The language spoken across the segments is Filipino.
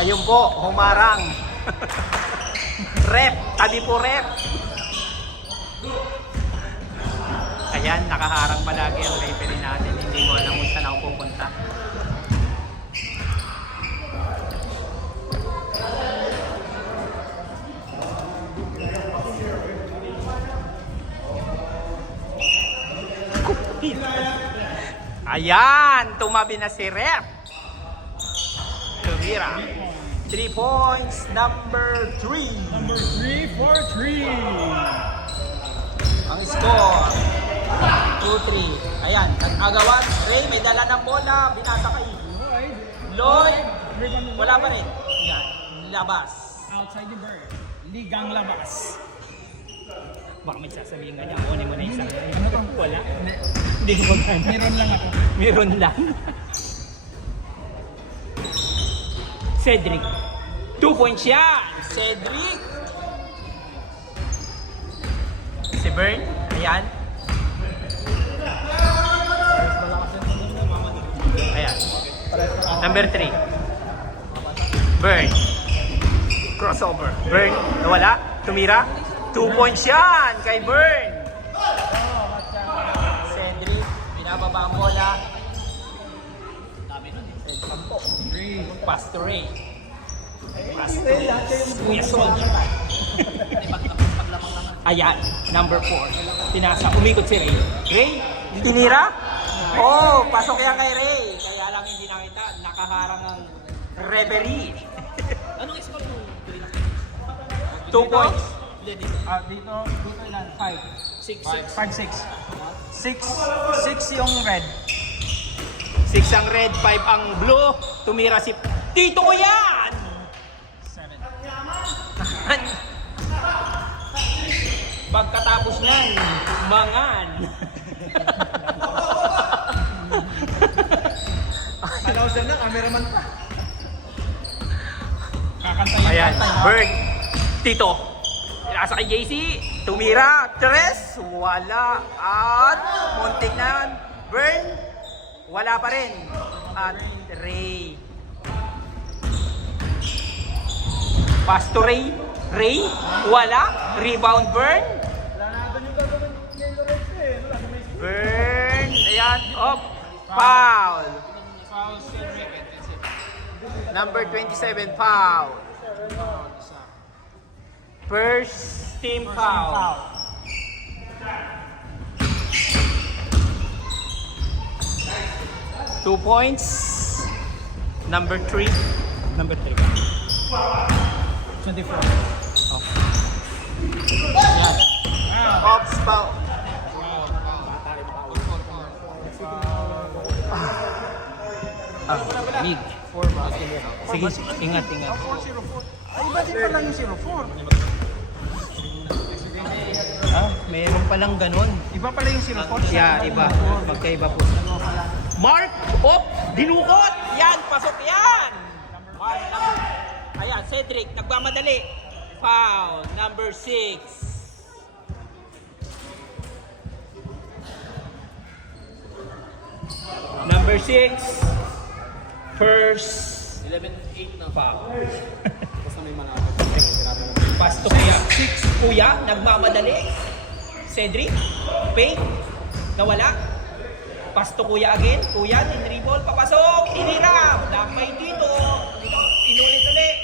Ayun po, humarang. Rep, tabi po rep. Ayan, nakaharang palagi ang referee natin. Hindi mo alam kung saan ako pupunta. Ayan, tumabi na si Rep. Tumira. 3 points, number 3. Number 3 for 3. Ang score, 2-3. Ayan, nag-agawan. Ray, may dala ng bola. Binasa kay Lloyd. Wala pa rin. Ayan, labas. Outside the bird. Ligang labas. Baka may sasabihin ka niya. Kunin mo na isa. Ano to? Wala. Hindi ko magkano. Meron lang ako. Meron lang. Cedric. 2 points yan. Cedric. Si Bern. Ayan. Ayan. Number 3. Bern. Crossover. Bern. Nawala. Tumira. 2 points yan kay Bern. Cedric. Binababa ang bola. Pass to Ray. Pass to Kuya Soldier. Ayan, number 4. Pinasa, umikot si Ray. Ray, tinira? Oh, pasok yan kay Ray. Kaya lang hindi nakita, nakaharang ang referee. Anong score mo? 2 points. Dito ilan? 5. 6 yung red. 6 ang red, 5 ang blue. Tumira si Tito ko yan! 7. Pagkatapos niyan, mangan. Announcer na, cameraman pa. Kakantayin. Ayan, Berg, Tito. Nasa kay JC, tumira, 3, wala. At muntik na yan. Bern, wala pa rin. At Ray. Pass to Ray. Ray, wala. Rebound Bern. Bern, ayan, up. Foul. Number 27, foul. First team foul. Two points. Number 3. Number 3. 24. Off. Yan. Ops foul. Mid. Sige, ingat. Iba din pala yung 04. Meron palang ganun. Iba pala yung 04. Yeah, iba. Magkaiba po. Mark! Op! Dinukot! Yan! Pasok yan! Mark, ayan, Cedric. Nagmamadali. Foul. Number 6. Number 6. First. 11-8 na foul. Basta may manalo. Pass to Kuya. 6. Kuya, nagmamadali. Cedric. Pay. Nawala. Pass to Kuya again. Kuya, in-dribble. Papasok. Tinira. Damay dito. Inulit-ulit.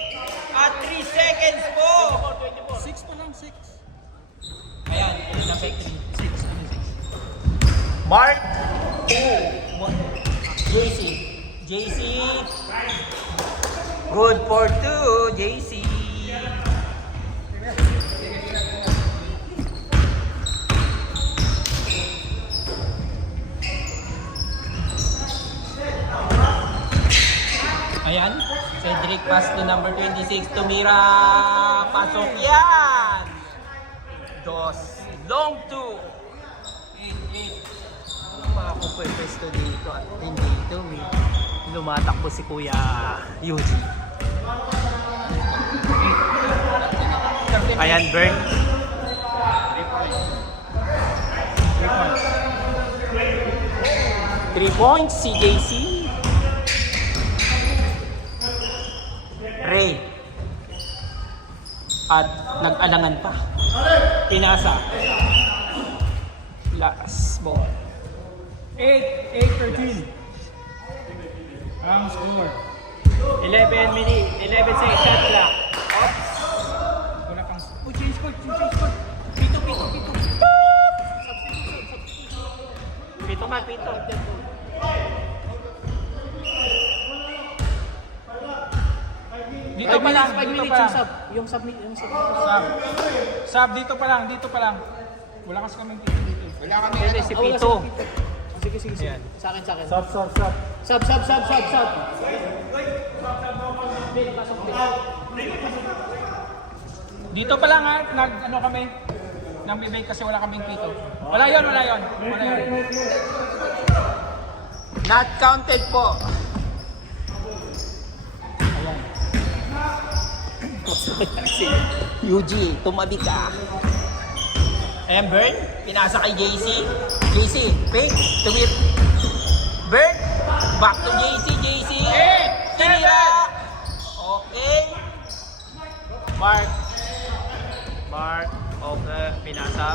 At 3 seconds po. 6 pa lang, 6. Ayan. Number 3. 6. Mark. 2. JC. JC. Good for 2. JC. Ayan, Cedric pass to number 26, tumira, pasok yan! Dos, long 2. 8. Ako pwesto dito at hindi ito, lumatakbo si Kuya Yuji. Ayan, Bern. 3 points, si JC. Ray. At nag-alangan pa. Pinasa. Last ball. 8-13. Ang score. 11 minutes, 11 seconds, shot clock. Oops. Wala kang... Oh, change court, change court. Pito. Pito ka, pito. Dito pa lang, 5 dito minutes pa yung lang. sub. Yung sub. Sub, dito pa lang, dito pa lang. Wala kasi kaming pito dito. Pwede si Ah, wala Pito. si Pito. Oh, sige. Ayan. Sa akin. Sub. Sub. Bin, pasok din. Dito pa lang ha, ano kami, nang bibig kasi wala kaming pito. Wala yon. Not counted po. Si Yuji, tumabi ka. Ayan, Burn. Pinasa kay JC. JC, fake. Tumip. Burn. Back to JC. Tinira. Okay. Mark. Okay. Pinasa.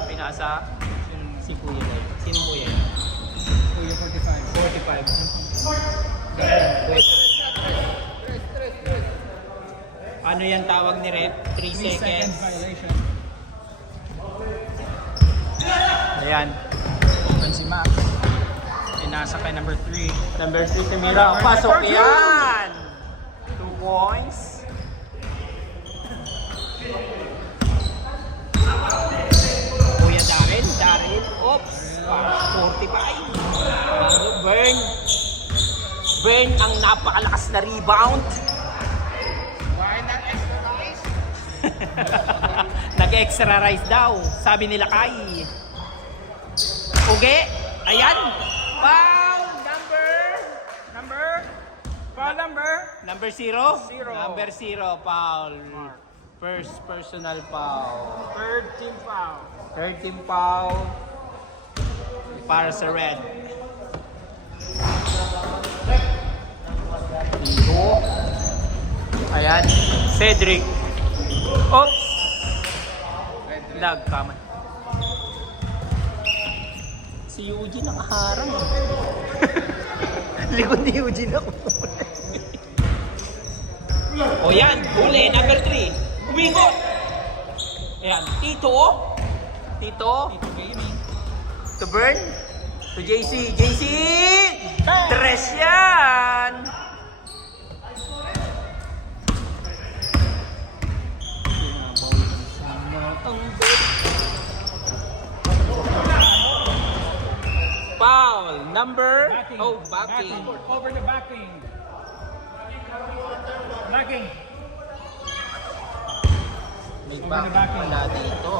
Si Kuya. Sino Kuya? Kuya 45. Ano yan tawag ni Rep? 3 3 seconds seconds. violation. Ayan. Open si Mac. Pinasa kay number 3. Number 3, Tamira. Pasok yan! 2 points. Kuya Daryl. Oops. 45. Burn ang napakalakas na rebound. Nag-extra rice daw, sabi nila Kai. Uge, ayan. Foul number 0. Number 0, foul. First personal foul. Third team foul. Third team foul para sa Red. Dito. Ayan, Cedric. Oops! Nagkamay. Si Eugene nakaharang. Likod ni Eugene ako. O yan, huli, number 3. Umigot! Ayan, Tito. Gaming. To Burn. To JC. Tres yan! Foul number backing. Over the backing. Backing. May back wala dito.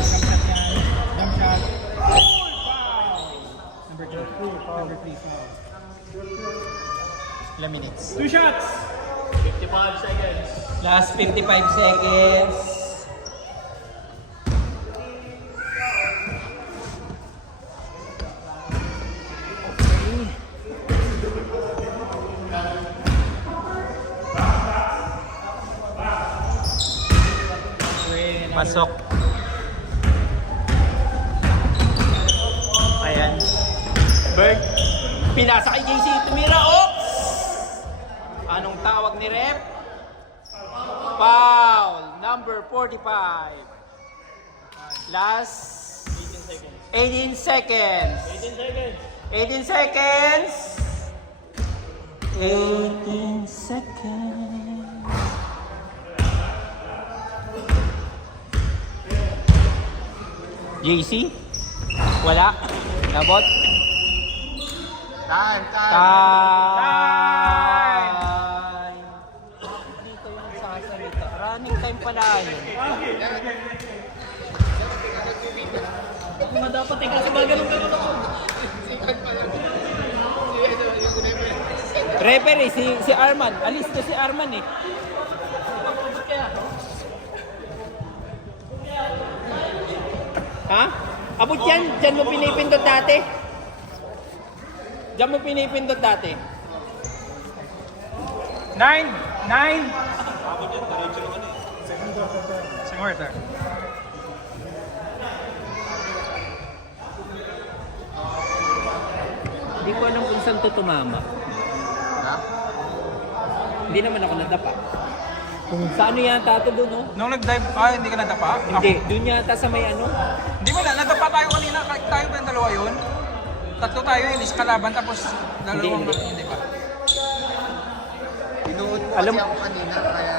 Jump shot. Foul. Number 3 foul. Ilang minutes? 2 shots. Last 55 seconds. Pasok. Ayan. Bird. Pinasa kay JC. Tumira. Oops! Anong tawag ni Rep? Foul. Number 45. Last 18 seconds. 18 seconds. 18 seconds. JC? Wala? Nabot? Time! Dito yung sasalita. Running time pala yun. Ako nga dapat ikaw sa mga ganun ako. Referee, si Arman. Alis na si Arman eh. Ha? Abot yan. Diyan mo pinipindot dati. Diyan mo pinipindot dati. 9! 9! Second quarter. Hindi ko alam kung saan to tumama. Hindi naman ako nadapa. Kung sa ano yata ito doon, no? Nung nag-dive, hindi ka nadapa? Hindi, doon yata sa may ano. Hindi ba na, nadapa tayo kanina, tayo ba yung dalawa yun? Tatlo tayo yun, isa kalaban, tapos dalawang, Hindi. hindi ba? Pinuot mo Alam- kasi ako kanina, kaya...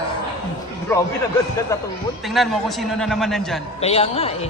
Grabe, nagod ka sa tubod. Tingnan mo kung sino na naman nandyan. Kaya nga eh.